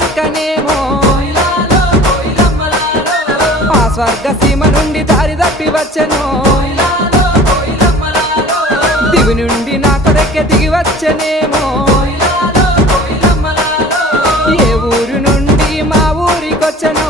చేరినంకనేమో ఆ స్వర్గ సీమ నుండి దారి తప్పి వచ్చెను దివి నుండి నా కొరకే దిగి వచ్చెనేమో ఏ ఊరు నుండి మా ఊరికొచ్చెను